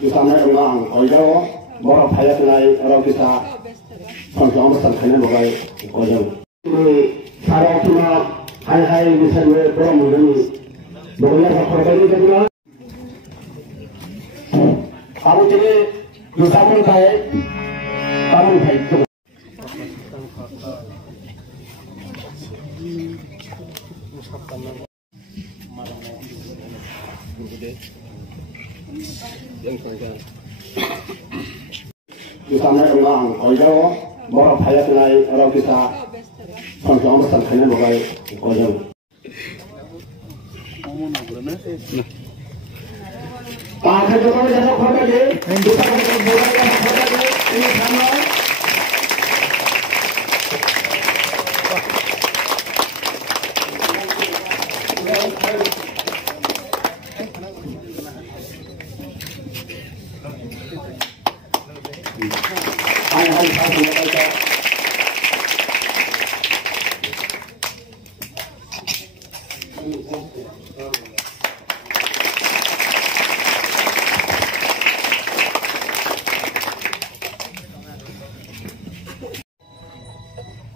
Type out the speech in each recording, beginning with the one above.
Misalnya orang ojo, bawa payah nai orang kita sampai orang kaya bagai ojo. Ini cara cuma hai misalnya orang ini, bagai apa kali kita kamu jadi misalnya kaya, kamu kaya tu. Misalnya orang ojo, bawa payah nai orang kita sampai orang kaya bagai ojo. Pakai jokowi jangan korban je, kita akan boleh jangan korban je, ini sama.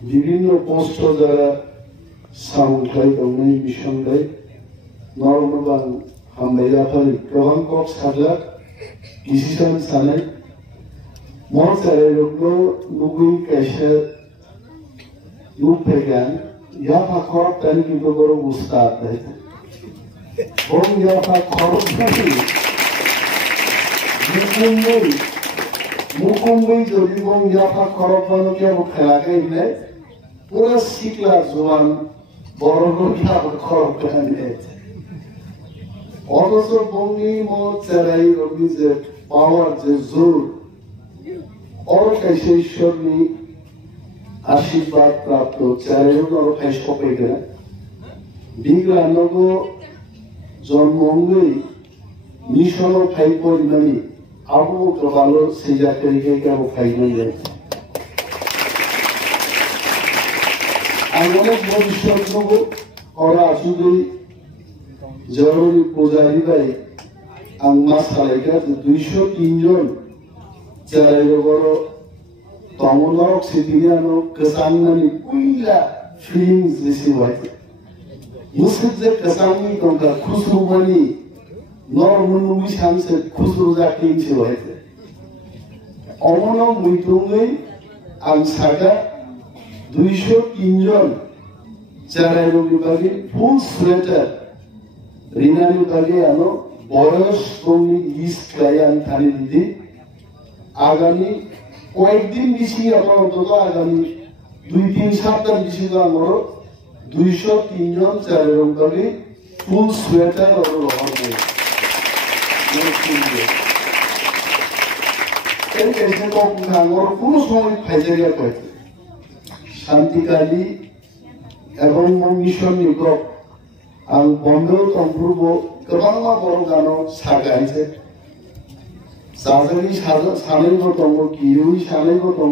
বিভিন্ন post যারা সামুখাই দংনি mission দেয় নরমবান হামলাইয়াফাই Prabhan cock সাগলা decision সানাই মরসারে রুগলো নুগুই কাইসা নুফেগান ইয়াফা খরব তানি কিন্তু বড় উস্তাদ দেয় বরং ইয়াফা খরব নাকি মুকুম্বই যদি বং ইয়াফা খরব বানুকে খেলাকে ইলে পুরা শিকলা জোয়ান বড় লোকটা খরব কানে অথচ বঙ্গি চেরাই রবি যে পাওয়ার যে জোর অরকাইসে ঈশ্বরনি আশীর্বাদ প্রাপ্ত চেরাই অরকাই সপে গেলে বিগ্রানগ জন্মঙ্গই মিশন ফাই পরিমাণি আবু ভালো সেই জাতিকে কেউ ফাই নাই অনেক ভবিষ্যৎ নব ওরা আসলে জরুরি পূজারি বাই আংমা সালাইকা 203 জন চারাই বড় তমলক সিটিয়ানো কসাংনানি কুইলা ফিলিংস রিসিভ হয়েছে মুসিদ যে কসাংনি তোমরা খুশরুবানি নরমুনুমি সামসে খুশরু জাকিন ছিল হয়েছে অমন মুইতুঙ্গই আং সাগা 203 জন চারাই বিভাগে ফুল সোয়েটার রিনারি বিভাগে আনো বয়স কমি লিস্ট ক্লায়ান থানি দিদি আগামী কয়েকদিন বেশি আমার অন্তত আগামী 2-3 সপ্তাহ বেশি আমার 203 জন চারাই বিভাগে ফুল সোয়েটার ব্যবহার করে এই কেসে তো আমার কোনো সময় ফাইজারিয়া করে শান্তিকালী এবং মিশন নিগম आं बंदो तंबुरबो गोबां बर' गानो सागायसे साजानि सानैबो दङ गिरुइ सानैबो दङ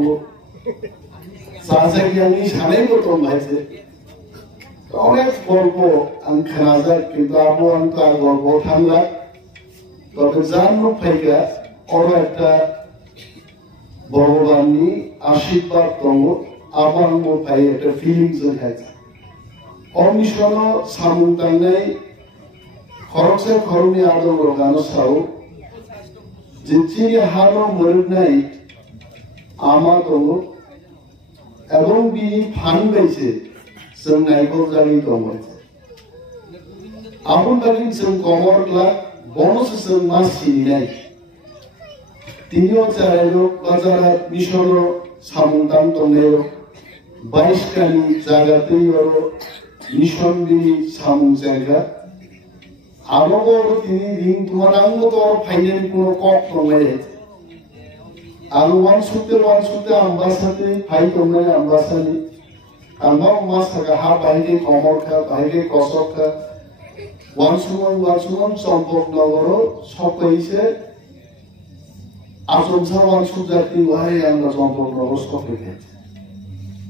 साजागियानि सानैबो दंहायसे अनेक गल्प आं खोनाजा किन्तु आबो आं ता गल्प थांला तবে জানো ফাইগা और একটা ভগবাননি আশীর্বাদ দङ আবার মো ফাই একটা ফিলিংস হয়েছে অমিশন সামুন্তাই খরচে খরমি আদম রগানো সাউ যে চিনি হানো মরনাই আমা দङ এবং বিনি ফান বাইছে जों नायगौ जानि दङ आबुन बागि जों कमरला bonus जों मासिनाय तिनियो चारायरो बाजारा मिशनो सामुंदां दंनायो 22 कानि जागातेयो मिशन बिनि सामुं जायगा आबोर तिनि रिं तुमानांगो तो फाइनाल कोनो कक दंनाय आरो वान सुते आम्बासाते फाइ दंनाय आम्बासानि आंबा मासागा हा बायगे कमरखा बायगे कसरखा वानसुमन सम्पक नगरो सपैसे आसमसा वानसु जाति वहाय आंगा सम्पक नगर सपैगे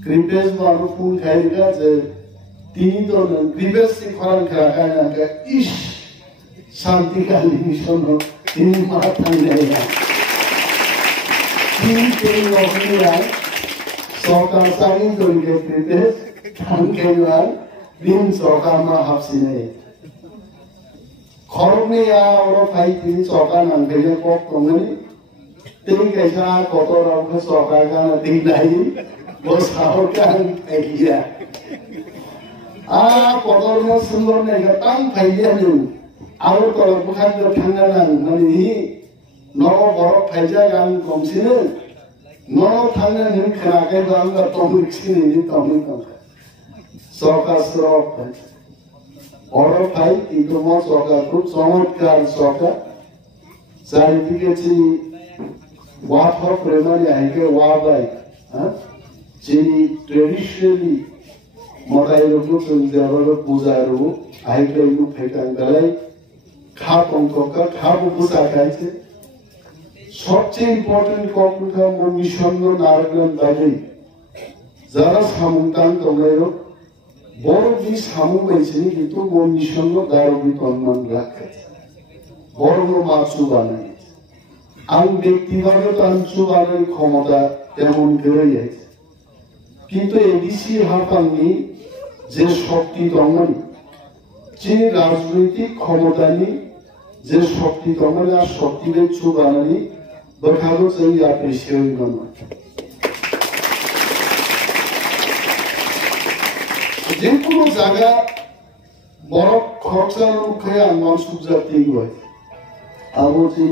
क्रिपेस बारो फुल खाइगा जे तिनी तो क्रिपेस से खरान खाका आंगा इश शांति का mission Ini matang naya. Ini keluarga sokar sari doi kete tangkewan bin sokar ma hapsine. Korne ya orang fight ini sokar nangkenya kok tongani. Ting kaisa kotor orang sokar kan tinggalin bos hawar kan idea. Kotornya sumbernya katang idea ni. Aku kalau bukan terkenal ni, noro borok idea kan komsine. Noro tangan ni kerana bangga tomik sini ni tomik kan. Sokar serok. Orang fight itu mau sokar grup somot kan sokar. Saya fikir si water primary aja wabai, jadi traditionally morai logo penjara puja logo, aja itu pegang galai, khap ongkar khap puja kaise. सबसे important कौन का वो mission लो नारगन दादी, जरा सामुंतान तो गए लो, बोरो भी सामु बेचने की तो वो मिशन लो दारू भी तो मन रखे, बोरो लो मार्चू बाने आं व्यक्तिगत आंचुबाনের ক্ষমতা তেমন বেড়ে গেছে কিন্তু এডিসি হাফাঙ্গি যে শক্তি দমন যে রাজনৈতিক ক্ষমতা নেই যে শক্তি দমন আর শক্তিদের চুবানি বখালো সেই অ্যাপ্রিসিয়েট করবে যে কোনো জায়গা বড় খরচার মুখে আনমান সুজাতি হয় আবুজি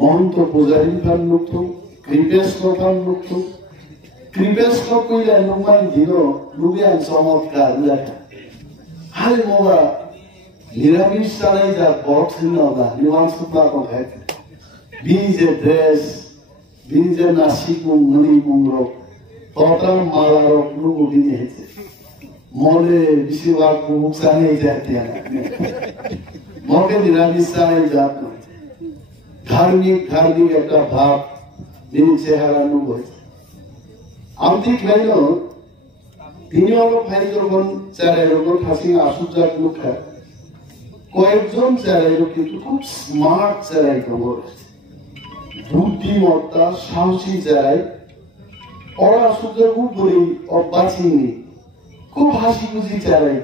মহন্ত পূজারী ফান মুক্ত কৃপেশ ফান মুক্ত কৃপেশ কইলা নুমান দিল লুবিয়ান চমৎকার লেখা হাল মোবা নিরামিষ চালাই যা বক্স না নিমান সুপা কথা বীজে ড্রেস বীজে নাসিক মনি মুংরক তটা মালারক লুগু দিয়ে হেছে মনে বেশিরভাগ বুক চালাই যাতে মগে নিরামিষ চালাই যাত না धार्मिक एक भाव दिन चेहरा आंतिक लाइनो तीनों भाई जो बन चेहरे लोगों थासिंग आसुजात लुका कोएक्जोन चेहरे लोग किंतु खूब स्मार्ट चेहरे को बुद्धिमत्ता साहसी चेहरे और आसुजात खूब बुरी और बाचिंगी खूब हासी खुशी चेहरे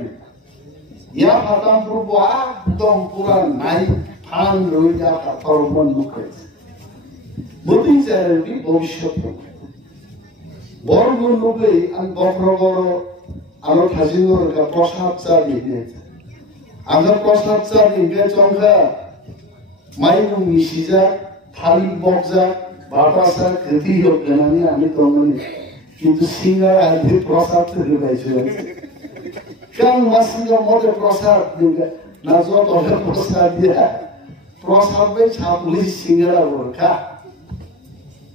या फाताम पुरुबा एकदम पूरा नाई फान लोइया का फॉर्मन मुखे बुद्धि चेहरे भविष्य बड़ लोगे आं बक्र आलो थाजिंगर का प्रसाद चाली आंगा प्रसाद चाली के चंगा माइनु मिसिजा थाली बक्जा बाटासा खेती होगनानि आमी तंगनि किंतु सिंगा आदि प्रसाद रिबाइछु कां मासिंगा मदे प्रसाद दिगा नाजो तोले प्रसाद दिया प्रसाद में छापली सिंगड़ा बोलका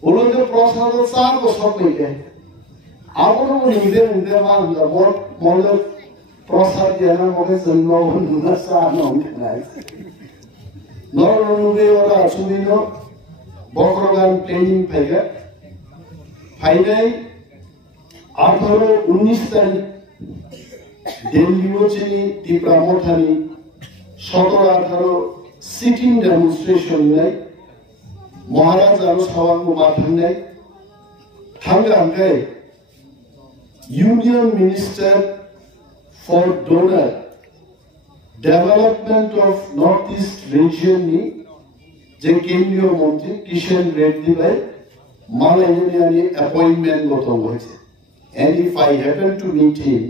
उलोगे प्रसाद चार बছর পেয়ে आपनो निदे मानला मोल प्रसाद देना मगे जन्म हुना सानो खाय नरनुगे ओरा सुनिनो बकरगान ट्रेनिंग पाइगा फाइनाल 18-19 तारिख दिल्लीও চিনি তীব্রামথানি 17-18 sitting demonstration নাই মহারাজ আর সবাঙ্গ মাথান নাই থাঙ্গাঙ্গাই Union Minister for Donor Development of Northeast Region ni je kendriyo মন্ত্রী কিষেন রেড্ডি ভাই মালয়েশিয়ানি appointment গঠন হয়েছে and if I happen to meet him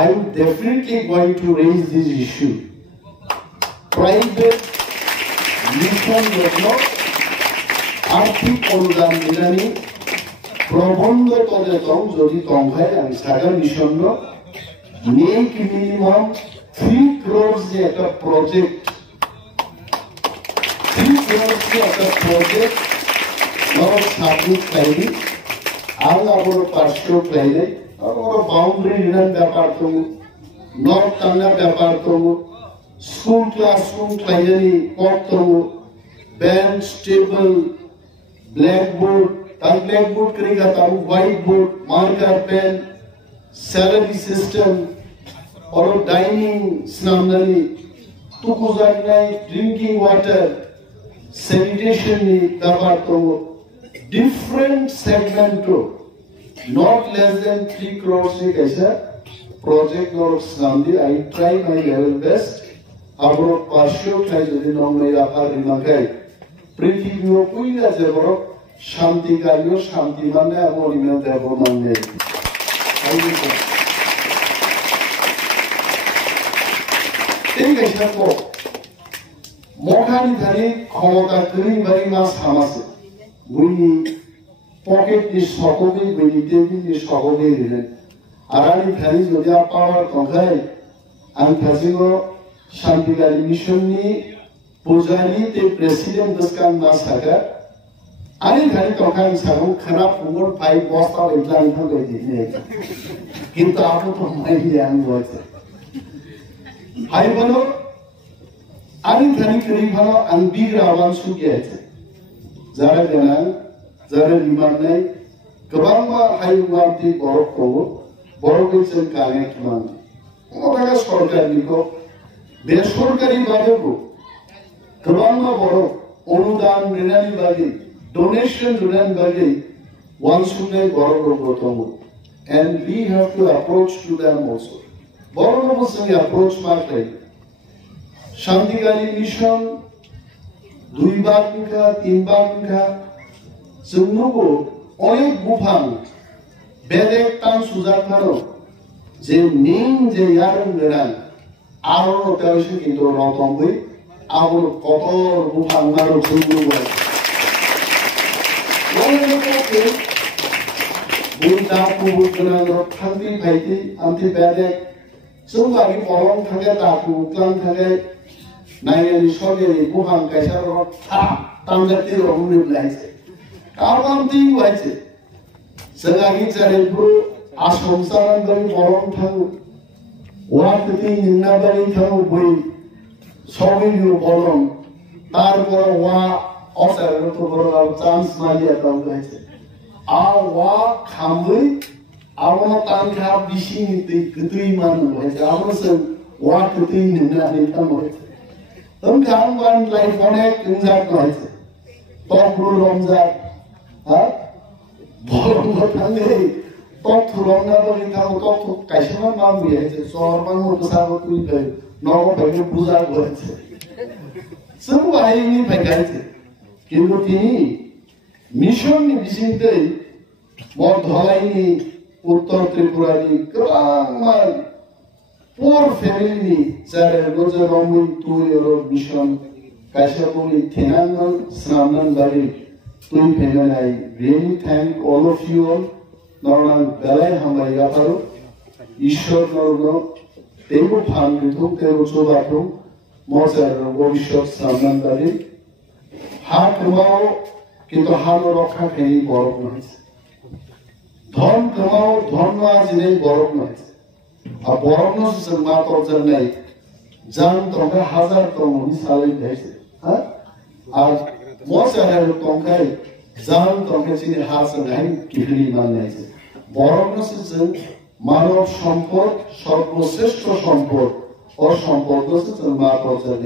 I am definitely going to raise this issue private mission develop आर्थिक अनुदान मिलानी प्रबंध तले तंग যদি তংখায় আমি Saga mission make minimum 3 crores যে একটা প্রজেক্ট 3 crores যে একটা প্রজেক্ট নর সাবমিট পাইনি আর আবার পাঁচশো পাইলে আর বাউন্ডারি নির্মাণ ব্যাপার তো নর টাঙ্গা ব্যাপার তো স্কুল ক্লাসরুম পাইনি করতো बेंच टेबल ब्लैकबोर्ड ब्लैकबोर्ड करेगा ताऊ white board marker pen salary system और डाइनिंग स्नामनाली tukuzanai drinking water, sanitation ni dabar to different segment to not less than 3 crores ni kaisa project or Sandi. I try my level best. Abro partial try jodi nong mai apar rimakai. Prithibio puila jeboro shanti kalio shanti manne amo email debo manne. Ting kaisa ko mokhani dhari khomota kri bari mas hamase. Buni pocket ni sokobe buni table ni sokobe dilen. Arani dhari jodi power kongai an thasingo Shanti Gali mission ni pujari te president daskan mas haga. Ani dhari kongai sago khana pumor pai bosta itlan tha goi dine. Kintu apu to mai jang bote. Hai bolo ani dhari kri bhalo an bigra awan su gyeche. Jara gana jara liman nai gabangma hai uamti borok ko borok chen kane kman. Odaga sorkar niko বেসরকারি ভাবেও গ্রামীণ বড় অনুদান ঋণানি ভাগে donation ঋণ ভাগে one should বড় প্রথম and we have to approach to them also বড় সঙ্গে approach মাত্রাই শান্তিকালী মিশন 2 বার মুখা 3 বার মুখা जोंनोबो अनेक बुफां बेलेग टान सुजाखानो जे मेन जे यारन ऋण Aro terusnya itu rotombi, aro kotor bukan ngaruh dulu. Lalu itu bukan aku bukan rotanti baiti anti bedek. Semua ini orang kaya tahu, klan kaya naya di sore bukan kaya rot tangga ti orang ni belanja. Kawan ti baca. Segala cari bro asomsaran dari orang tahu. ওয়াকতি নিন্নাদারি থাও বই সবিনিও বলন তারপর ওয়া অসার তো বড় chance মারিয়া দাও গাইছে আ ওয়া খামই আমন তান খা বিশি নিতে কতই মান হয়েছে আমন সে ওয়াকতি নিন্নাদারি থাও হয়েছে তখন কাম বান লাইফ অনেক ইনজাক হয়েছে তখন রমজান হ্যাঁ বড় কথানে তথ্য রমজান থাও তথ্য কাইসা নাম দিয়েছে সরমান মতো সাগর তুই নব ভাগে পূজা করেছে সব আইনি ভাগাইছে কিন্তু তিনি মিশন বিচিন্তে বড় ধলাইনি উত্তর ত্রিপুরানি গ্রামার পোর ফ্যামিলি যারা রোজা রমজান তুই মিশন কাইসা বলি থেনান স্নান বাড়ি তুই ফেলে really thank all of you all নরনাং বেলায় হামাই গাপারো ঈশ্বর নরন তেগো ফান ঋতু তেগো চোবাটো মজার ভবিষ্যৎ সামনান্দারি হাত কমাও কিন্তু হাত রক্ষা খেয়ে বরফ নয়েছে ধন কমাও ধন আজ নেই বরফ নয়েছে আর বরফ নয়েছে মা তর্জার নাই জান তোমরা হাজার তমনি সালে গেছে হ্যাঁ আর মজার তমকাই জান তোমরা চিনি হাস নাই কিডনি মান নাইছে বরফ নয়েছে মানব সম্পদ সর্বশ্রেষ্ঠ সম্পদ ও সম্পদ হচ্ছে মা তর্জার